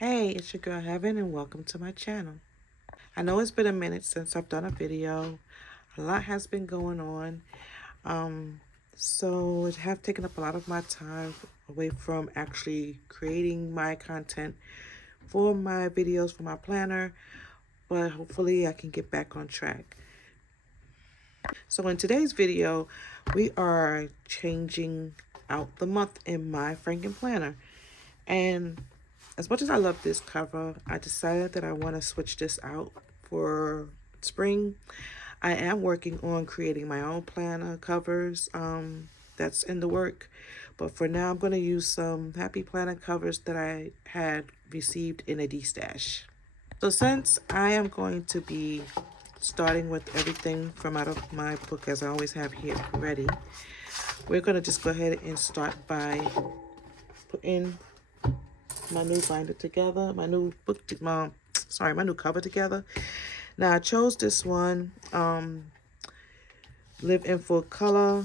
Hey, it's your girl Heaven and welcome to my channel. I know it's been a minute since I've done a video. A lot has been going on. So it have taken up a lot of my time away from actually creating my content for my videos for my planner, but hopefully I can get back on track. So in today's video, we are changing out the month in my Frankenplanner. And as much as I love this cover, I decided that I want to switch this out for spring. I am working on creating my own planner covers. That's in the work. But for now, I'm going to use some Happy Planner covers that I had received in a D-stash. So since I am going to be starting with everything from out of my book, as I always have here ready, we're going to just go ahead and start by putting my new binder together, my new new cover together. Now I chose this one, Live in Full Color.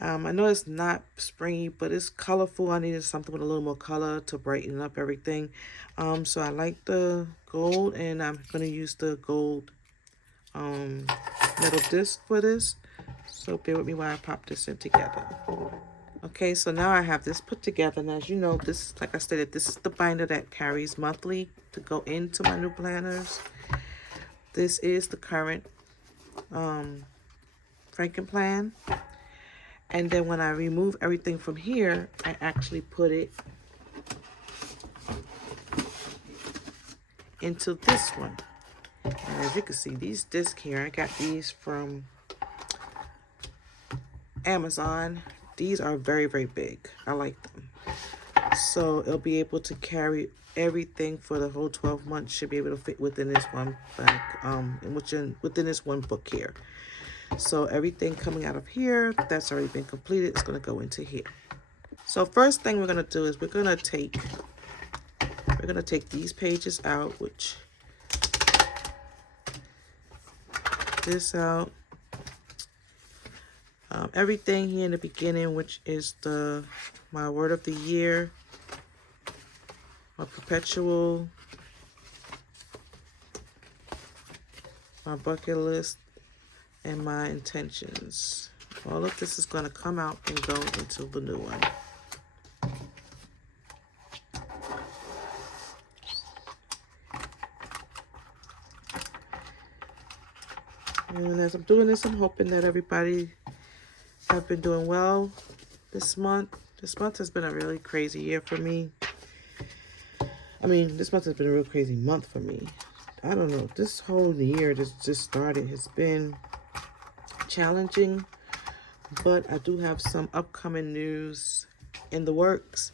I know it's not springy, but it's colorful. I needed something with a little more color to brighten up everything. So I like the gold, and I'm going to use the gold metal disc for this. So bear with me while I pop this in together. Okay, so now I have this put together, and as you know, this, like I stated, this is the binder that carries monthly to go into my new planners. This is the current Frankenplan. And then when I remove everything from here, I actually put it into this one. And as you can see, these discs here, I got these from Amazon. These are very, very big. I like them. So it'll be able to carry everything for the whole 12 months. Should be able to fit within this one back, within this one book here. So everything coming out of here that's already been completed is going to go into here. So first thing we're going to do is we're going to take these pages out, which this out. Everything here in the beginning, which is my word of the year, my perpetual, my bucket list, and my intentions. All of this is going to come out and go into the new one. And as I'm doing this, I'm hoping that everybody have been doing well this month. This month has been a really crazy year for me. I mean, this month has been a real crazy month for me. I don't know. This whole year just started has been challenging, but I do have some upcoming news in the works.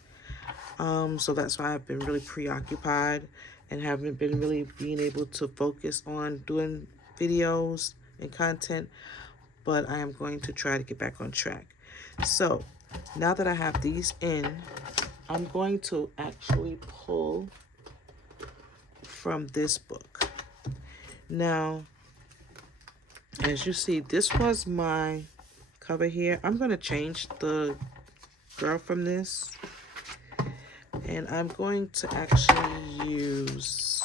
So that's why I've been really preoccupied and haven't been really being able to focus on doing videos and content, but I am going to try to get back on track. So now that I have these in, I'm going to actually pull from this book. Now, as you see, this was my cover here. I'm going to change the girl from this, and I'm going to actually use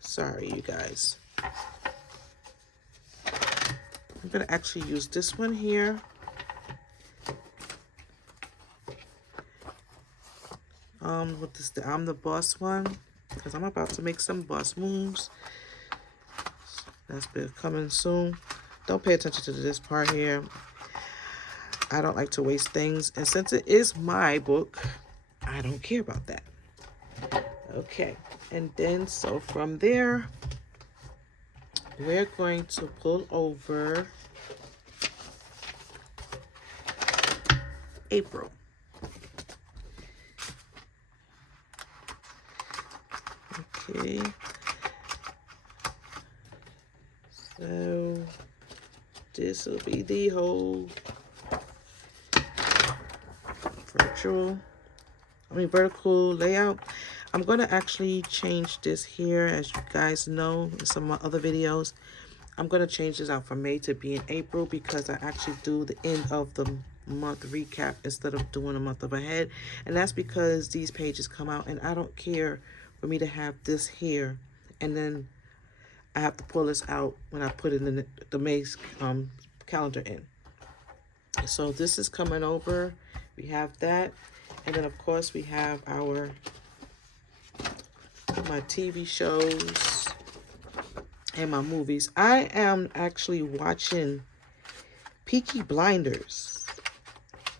sorry you guys, I'm going to actually use this one here. With this, I'm the boss one, because I'm about to make some boss moves. That's been coming soon. Don't pay attention to this part here. I don't like to waste things, and since it is my book, I don't care about that. Okay, and then so from there, we're going to pull over April. Okay, so this will be the whole vertical layout. I'm going to actually change this here, as you guys know in some of my other videos. I'm going to change this out from May to be in April because I actually do the end of the month recap instead of doing a month of ahead. And that's because these pages come out and I don't care for me to have this here and then I have to pull this out when I put it in the May calendar in. So this is coming over. We have that. And then of course we have my TV shows and my movies. I am actually watching Peaky Blinders.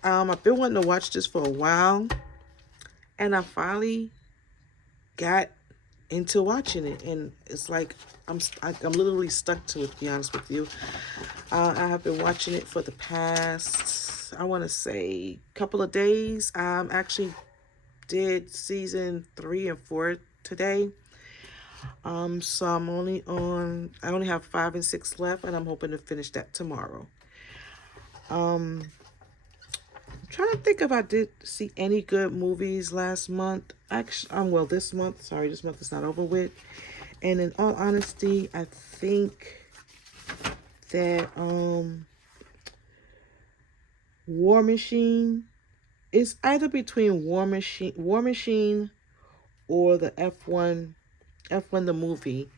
I've been wanting to watch this for a while, and I finally got into watching it, and it's like I'm literally stuck to it, to be honest with you. I have been watching it for the past, I want to say, couple of days. Actually did season 3 and 4 today. So I only have 5 and 6 left, and I'm hoping to finish that tomorrow. I'm trying to think if I did see any good movies last month. Actually, well, this month. Sorry, this month is not over with. And in all honesty, I think that War Machine is either between War Machine or the F1 the movie.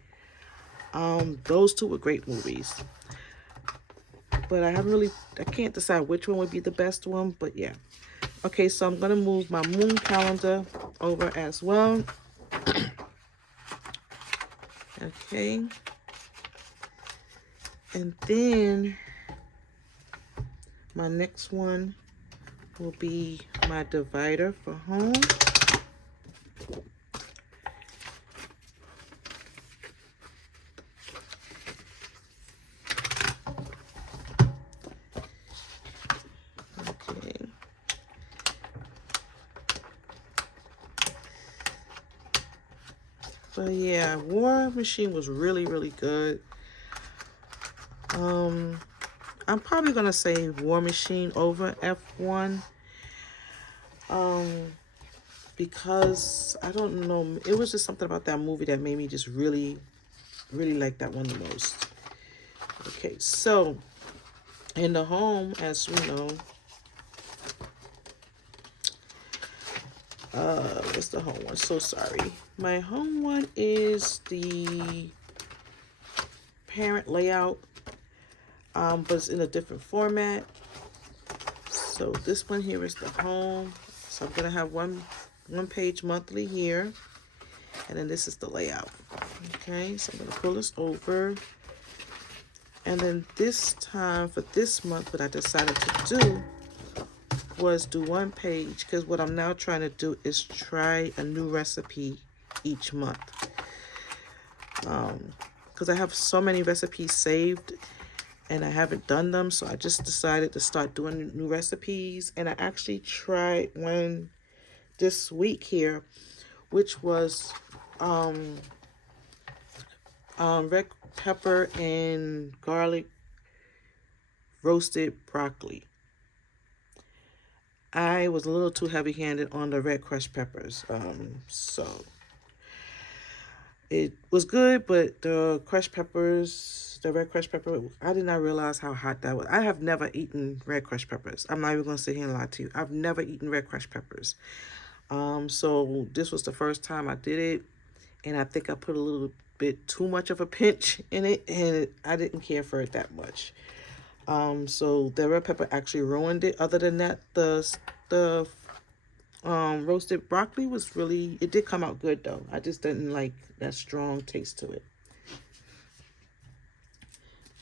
Those two were great movies. But I can't decide which one would be the best one, but yeah. Okay, so I'm going to move my moon calendar over as well. Okay. And then my next one will be my divider for home. But yeah, War Machine was really, really good. I'm probably gonna say War Machine over F1. Because I don't know, it was just something about that movie that made me just really, really like that one the most. Okay, so in the home, as we know, what's the home one? So sorry. My home one is the parent layout, but it's in a different format. So this one here is the home. So I'm gonna have one page monthly here, and then this is the layout. Okay, so I'm gonna pull this over, and then this time for this month, what I decided to do was do one page, because what I'm now trying to do is try a new recipe each month, because I have so many recipes saved and I haven't done them, so I just decided to start doing new recipes. And I actually tried one this week here, which was red pepper and garlic roasted broccoli. I was a little too heavy-handed on the red crushed peppers, so it was good, but the red crushed pepper, I did not realize how hot that was. I have never eaten red crushed peppers. I'm not even going to sit here and lie to you. I've never eaten red crushed peppers. So this was the first time I did it, and I think I put a little bit too much of a pinch in it, and I didn't care for it that much. So the red pepper actually ruined it. Other than that, the roasted broccoli was it did come out good though. I just didn't like that strong taste to it.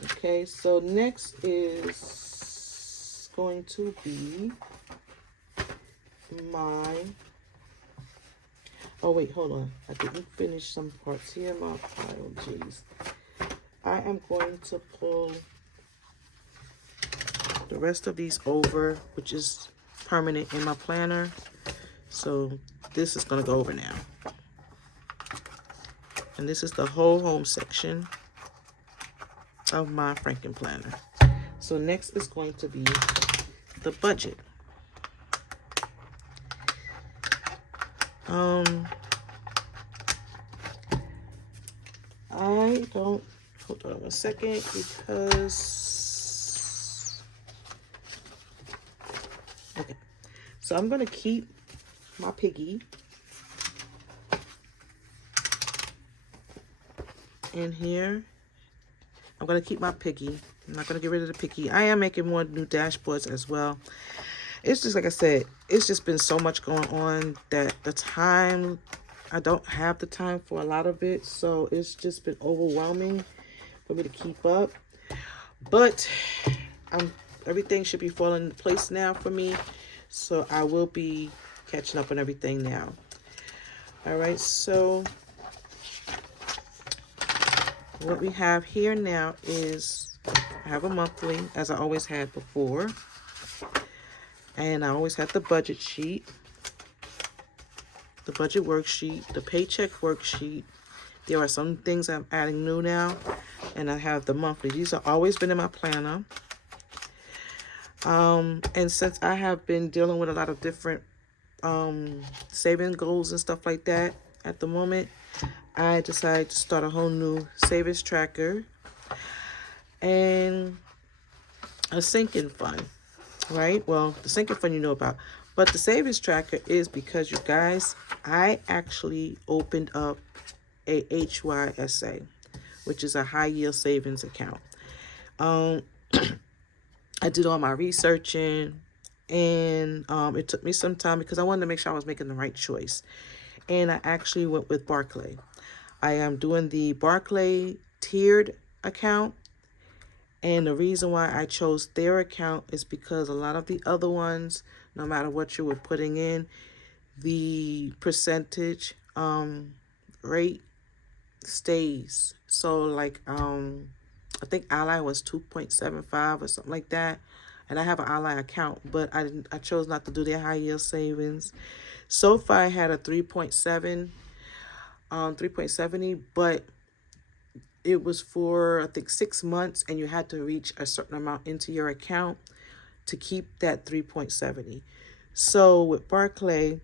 Okay, so next is going to be oh wait, hold on. I didn't finish some parts here. My pile, jeez. I am going to pull the rest of these over, which is permanent in my planner. So this is going to go over now. And this is the whole home section of my Frankenplanner. So next is going to be the budget. I don't hold on 1 second, because, okay. So I'm going to keep my piggy in here. I'm going to keep my piggy. I'm not going to get rid of the piggy. I am making more new dashboards as well. It's just, like I said, it's just been so much going on that I don't have the time for a lot of it. So it's just been overwhelming for me to keep up. But everything should be falling into place now for me. So I will be catching up on everything now. All right, so what we have here now is I have a monthly, as I always had before. And I always had the budget sheet, the budget worksheet, the paycheck worksheet. There are some things I'm adding new now. And I have the monthly. These have always been in my planner. And since I have been dealing with a lot of different saving goals and stuff like that at the moment, I decided to start a whole new savings tracker and a sinking fund, right? Well, the sinking fund you know about, but the savings tracker is because, you guys, I actually opened up a HYSA, which is a high yield savings account. I did all my researching, and it took me some time because I wanted to make sure I was making the right choice. And I actually went with Barclay. I am doing the Barclay tiered account. And the reason why I chose their account is because a lot of the other ones, no matter what you were putting in, the percentage rate stays. So like I think Ally was 2.75 or something like that. And I have an Ally account, but I chose not to do their high yield savings. So far I had a 3.70, but it was for, I think, 6 months, and you had to reach a certain amount into your account to keep that 3.70. So with Barclay,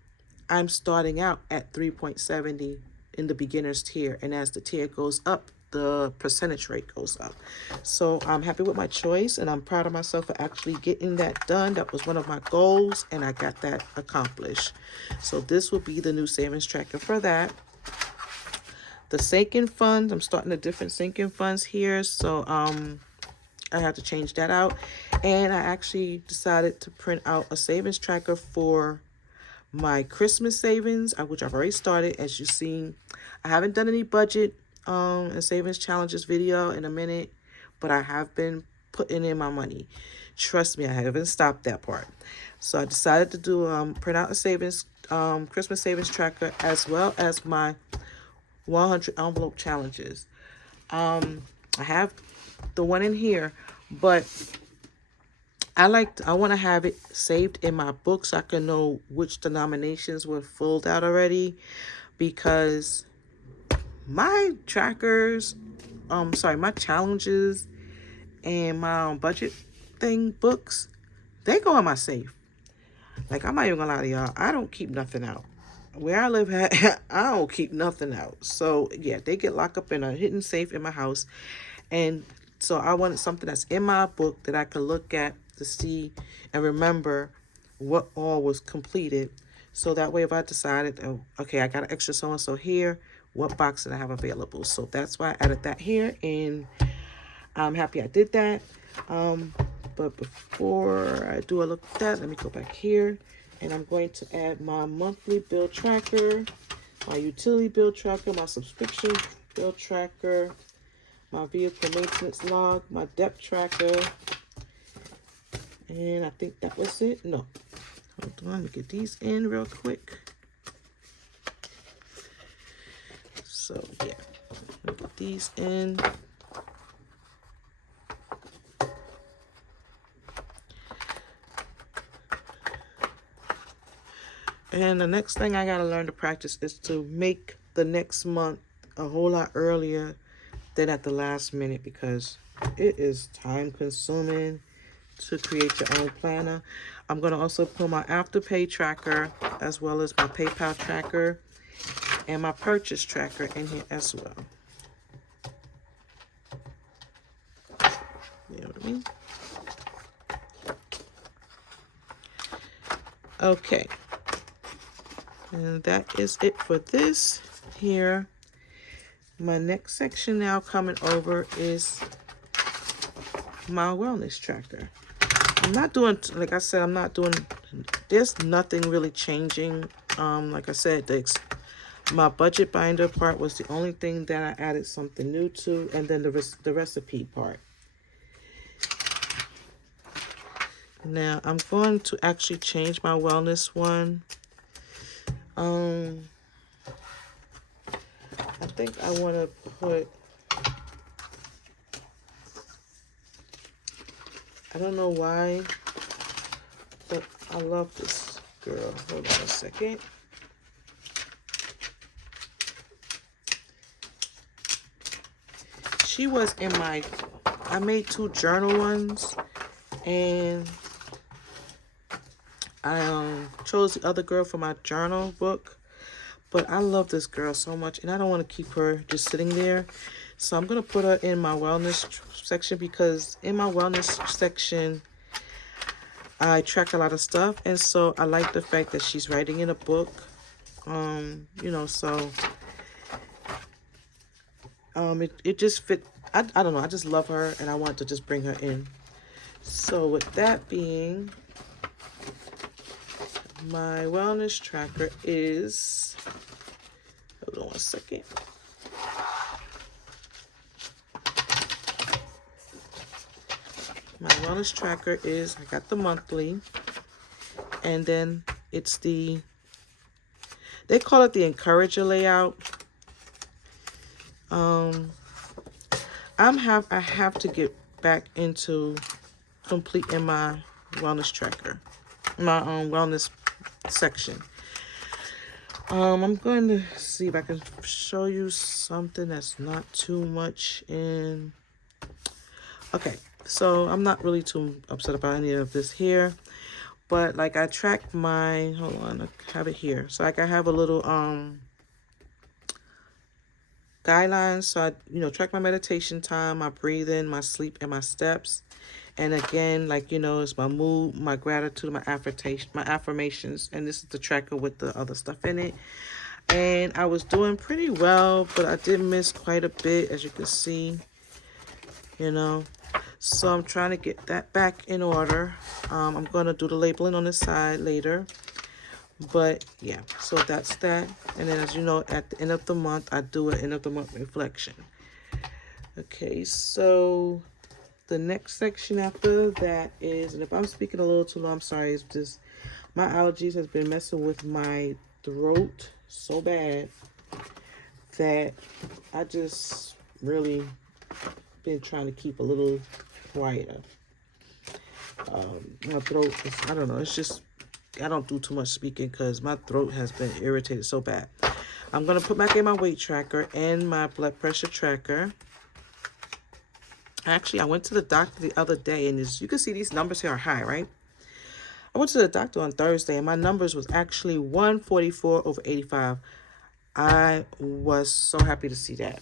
I'm starting out at 3.70 in the beginner's tier, and as the tier goes up, the percentage rate goes up. So I'm happy with my choice, and I'm proud of myself for actually getting that done. That was one of my goals, and I got that accomplished. So this will be the new savings tracker for that. The sinking funds, I'm starting the different sinking funds here, so I have to change that out. And I actually decided to print out a savings tracker for my Christmas savings, which I've already started. As you've seen, I haven't done any budget and savings challenges video in a minute, but I have been putting in my money. Trust me, I haven't stopped that part. So I decided to do print out a savings Christmas savings tracker, as well as my 100 envelope challenges. I have the one in here, but I want to have it saved in my book so I can know which denominations were filled out already, because my trackers, my challenges and my budget thing books, they go in my safe. Like, I'm not even gonna lie to y'all, I don't keep nothing out. Where I live at, I don't keep nothing out. So yeah, they get locked up in a hidden safe in my house. And so I wanted something that's in my book that I could look at to see and remember what all was completed. So that way, if I decided, oh, okay, I got an extra so-and-so here, what box did I have available? So that's why I added that here, and I'm happy I did that. But before I do a look at that, let me go back here, and I'm going to add my monthly bill tracker, my utility bill tracker, my subscription bill tracker, my vehicle maintenance log, my debt tracker, and I think that was it. No, hold on, let me get these in real quick. So yeah, let me get these in. And the next thing I gotta learn to practice is to make the next month a whole lot earlier than at the last minute, because it is time consuming to create your own planner. I'm gonna also put my Afterpay tracker, as well as my PayPal tracker and my purchase tracker in here as well. at me. Okay. And that is it for this here. My next section now coming over is my wellness tracker. I'm not doing, like I said, I'm not doing, there's nothing really changing. Like I said, my budget binder part was the only thing that I added something new to, and then the recipe part. Now I'm going to actually change my wellness one. I think I want to put, I don't know why, but I love this girl. Hold on a second. She was in my, I made 2 journal ones, and I chose the other girl for my journal book. But I love this girl so much, and I don't want to keep her just sitting there. So I'm going to put her in my wellness section, because in my wellness section, I track a lot of stuff. And so I like the fact that she's writing in a book. You know, so it just fit. I don't know. I just love her, and I want to just bring her in. So with that being, my wellness tracker is, hold on one second. My wellness tracker is, I got the monthly, and then it's the, they call it the encourager layout. I have to get back into completing my wellness tracker, my wellness section. I'm going to see if I can show you something that's not too much in. Okay, so I'm not really too upset about any of this here, but like I track my, hold on, I have it here. So like I have a little guidelines. So I, track my meditation time, my breathing, my sleep, and my steps. And again, like, it's my mood, my gratitude, my affirmations. And this is the tracker with the other stuff in it. And I was doing pretty well, but I did miss quite a bit, as you can see, So I'm trying to get that back in order. I'm going to do the labeling on the side later. But yeah, so that's that. And then, as you know, at the end of the month, I do an end of the month reflection. Okay, so the next section after that is, and if I'm speaking a little too long, I'm sorry, it's just my allergies has been messing with my throat so bad that I just really been trying to keep a little quieter. My throat is, I don't know, it's just, I don't do too much speaking because my throat has been irritated so bad. I'm going to put back in my weight tracker and my blood pressure tracker. Actually, I went to the doctor the other day, and you can see these numbers here are high, right? I went to the doctor on Thursday, and my numbers was actually 144/85. I was so happy to see that.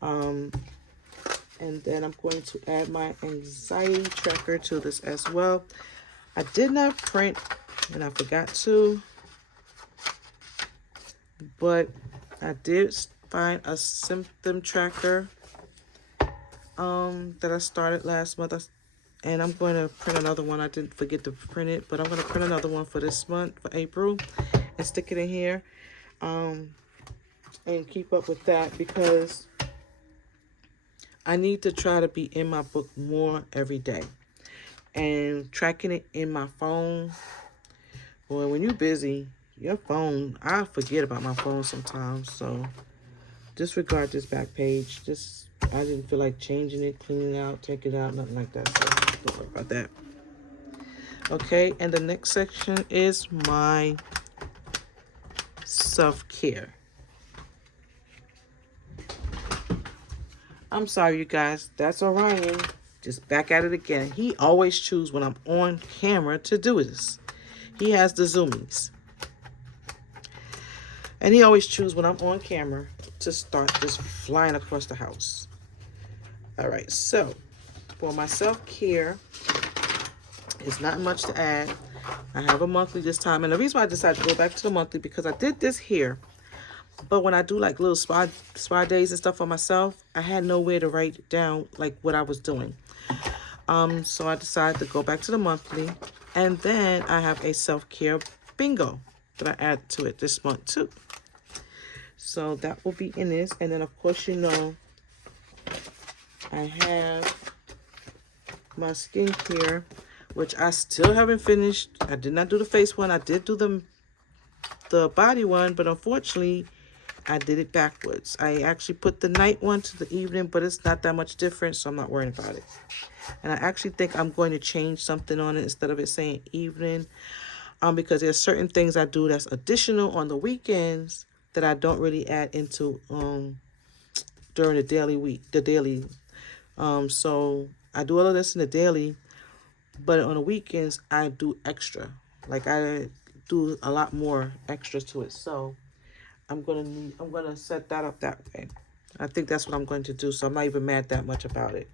And then I'm going to add my anxiety tracker to this as well. I did not print, and I forgot to, but I did find a symptom tracker that I started last month, and I'm going to print another one. I didn't forget to print it, but I'm going to print another one for this month, for April, and stick it in here, and keep up with that, because I need to try to be in my book more every day. And tracking it in my phone, boy, when you're busy, your phone, I forget about my phone sometimes. So disregard this back page. I didn't feel like changing it, cleaning it out, take it out, nothing like that. So don't worry about that. Okay, and the next section is my self-care. I'm sorry, you guys. That's Orion. Just back at it again. He always chooses when I'm on camera to do this. He has the zoomies. And he always chooses when I'm on camera to start just flying across the house. All right, so for my self-care, it's not much to add. I have a monthly this time. And the reason why I decided to go back to the monthly, because I did this here. But when I do like little spa days and stuff for myself, I had nowhere to write down like what I was doing. So I decided to go back to the monthly. And then I have a self-care bingo that I add to it this month too. So that will be in this. And then of course, you know, I have my skincare, which I still haven't finished. I did not do the face one. I did do the body one, but unfortunately, I did it backwards. I actually put the night one to the evening, but it's not that much different, so I'm not worrying about it. And I actually think I'm going to change something on it instead of it saying evening, because there's certain things I do that's additional on the weekends that I don't really add into during the daily. So I do all of this in the daily, but on the weekends I do extra. Like I do a lot more extras to it. So I'm gonna set that up that way. I think that's what I'm going to do. So I'm not even mad that much about it.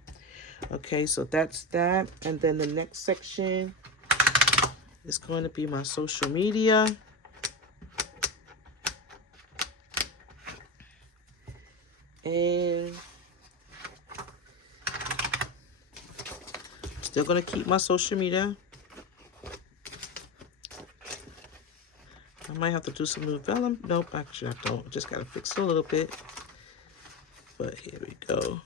Okay, so that's that. And then the next section is going to be my social media. And I'm still going to keep my social media. I might have to do some new development. Nope, actually I don't. Just got to fix it a little bit. But here we go.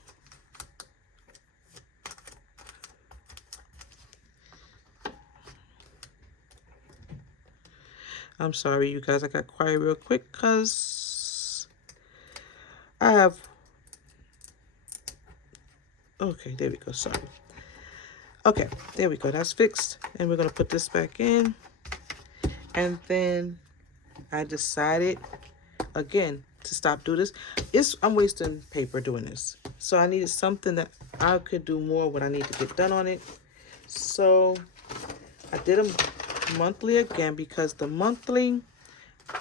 I'm sorry, you guys. I got quiet real quick because I have... Okay, there we go. Sorry. Okay, there we go. That's fixed. And we're going to put this back in. And then I decided, again, to stop doing this. I'm wasting paper doing this. So I needed something that I could do more when I need to get done on it. So I did them monthly again, because the monthly,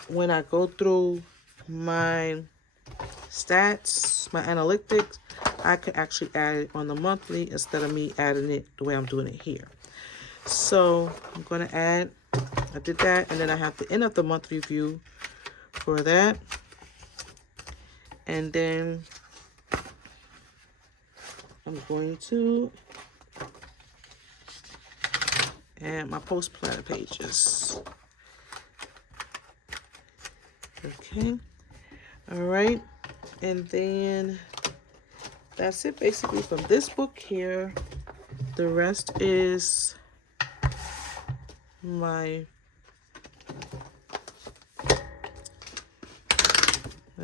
when I go through my stats, my analytics, I could actually add it on the monthly instead of me adding it the way I'm doing it here. So I'm going to add, I did that, and then I have the end of the month review for that. And then I'm going to add my post planner pages. Okay. All right. And then that's it basically from this book here. The rest is my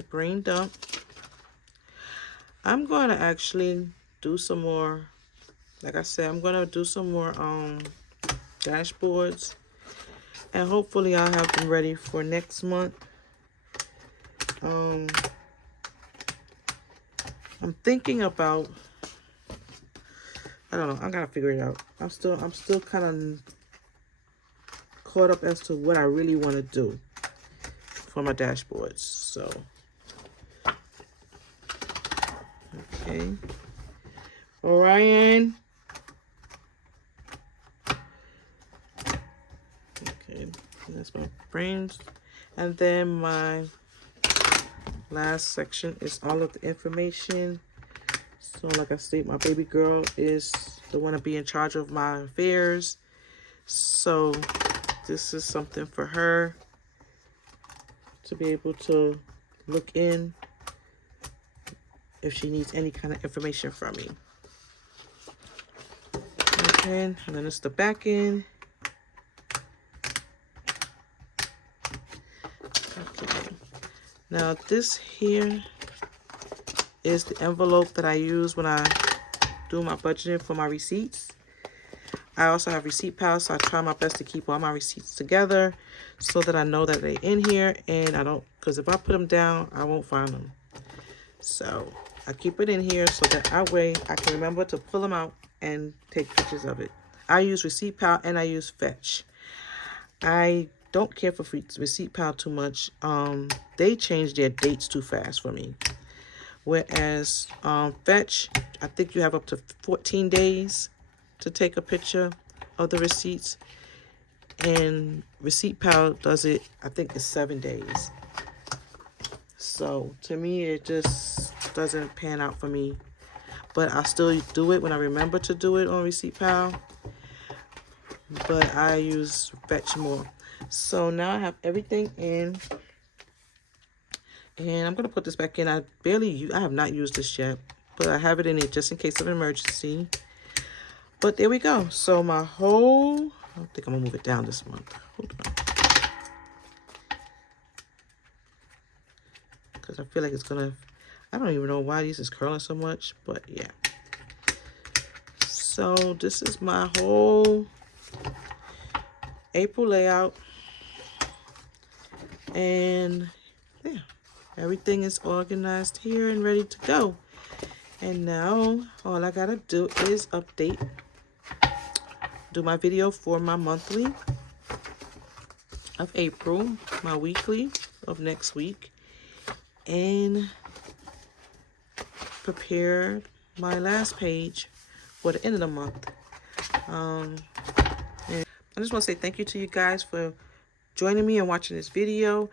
brain dump. I'm going to actually do some more, like I said, I'm going to do some more dashboards, and hopefully I'll have them ready for next month. I'm thinking about, I don't know, I gotta figure it out. I'm still kind of caught up as to what I really want to do for my dashboards. So okay, Orion. Okay, that's my brains. And then my last section is all of the information. So like I state, my baby girl is the one to be in charge of my affairs. So this is something for her to be able to look in if she needs any kind of information from me. Okay, and then it's the back end. Okay. Now this here is the envelope that I use when I do my budgeting for my receipts. I also have receipt pals, so I try my best to keep all my receipts together so that I know that they're in here, and I don't, because if I put them down, I won't find them. So I keep it in here so that way I can remember to pull them out and take pictures of it. I use Receipt Pal and I use Fetch. I don't care for Receipt Pal too much. They change their dates too fast for me. Whereas Fetch, I think you have up to 14 days to take a picture of the receipts. And Receipt Pal does it, I think it's 7 days. So to me, it just doesn't pan out for me. But I still do it when I remember to do it on Receipt Pal. But I use Fetch more. So now I have everything in. And I'm going to put this back in. I have not used this yet. But I have it in it just in case of an emergency. But there we go. So my whole... I think I'm going to move it down this month. Hold on. Because I feel like it's going to... I don't even know why this is curling so much. But yeah. So this is my whole April layout. And yeah. Everything is organized here and ready to go. And now all I gotta do is update, do my video for my monthly of April, my weekly of next week, and prepare my last page for the end of the month. And I just want to say thank you to you guys for joining me and watching this video.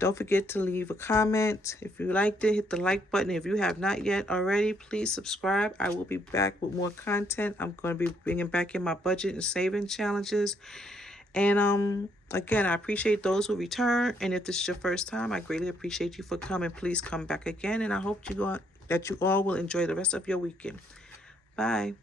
Don't forget to leave a comment. If you liked it, hit the like button. If you have not yet already, please subscribe. I will be back with more content. I'm going to be bringing back in my budget and saving challenges. And again, I appreciate those who return. And if this is your first time, I greatly appreciate you for coming. Please come back again. And I hope that you all will enjoy the rest of your weekend. Bye.